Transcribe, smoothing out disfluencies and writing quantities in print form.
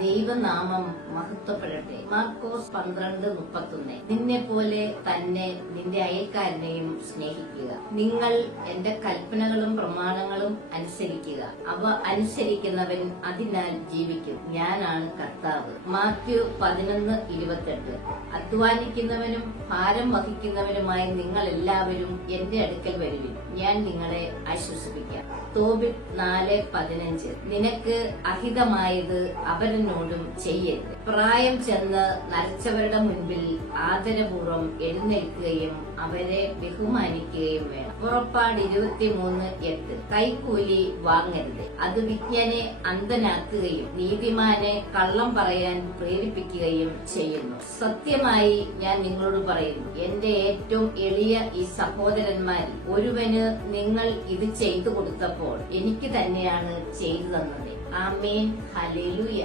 ദൈവനാമം മഹത്വപ്പെടട്ടെ. മാർക്കോസ് 12:31. നിന്നെ പോലെ തന്നെ നിന്റെ അയൽക്കാരനെയും സ്നേഹിക്കുക. നിങ്ങൾ എന്റെ കൽപ്പനകളും പ്രമാണങ്ങളും അനുസരിക്കുക. അവ അനുസരിക്കുന്നവൻ അതിനാൽ ജീവിക്കും. ഞാനാണ് കർത്താവ്. മാത്യു 11:28. അധ്വാനിക്കുന്നവനും ഭാരം വഹിക്കുന്നവനുമായ നിങ്ങൾ എല്ലാവരും എന്റെ അടുക്കൽ വരുവിൻ, ഞാൻ നിങ്ങളെ ആശ്വസിപ്പിക്കാം. തോബിത്ത് 4:15. നിനക്ക് അഹിതമായത് അവരനോടും ചെയ്യരുത്. പ്രായം ചെന്ന് നരച്ചവരുടെ മുൻപിൽ ആദരപൂർവ്വം എഴുന്നേൽക്കുകയും അവരെ ബഹുമാനിക്കുകയും വേണം. പുറപ്പാട് 23:8. കൈക്കൂലി വാങ്ങരുത്, അത് വിജ്ഞനെ അന്ധനാക്കുകയും നീതിമാനെ കള്ളം പറയാൻ പ്രേരിപ്പിക്കുകയും ചെയ്യുന്നു. സത്യമായി ഞാൻ നിങ്ങളോട് പറയുന്നു, എന്റെ ഏറ്റവും എളിയ ഈ സഹോദരന്മാരിൽ ഒരുവന് നിങ്ങൾ ഇത് ചെയ്തു കൊടുത്തപ്പോൾ എനിക്ക് തന്നെയാണ് ചെയ്തു തന്നത്. ആമേൻ. ഹല്ലേലൂയ.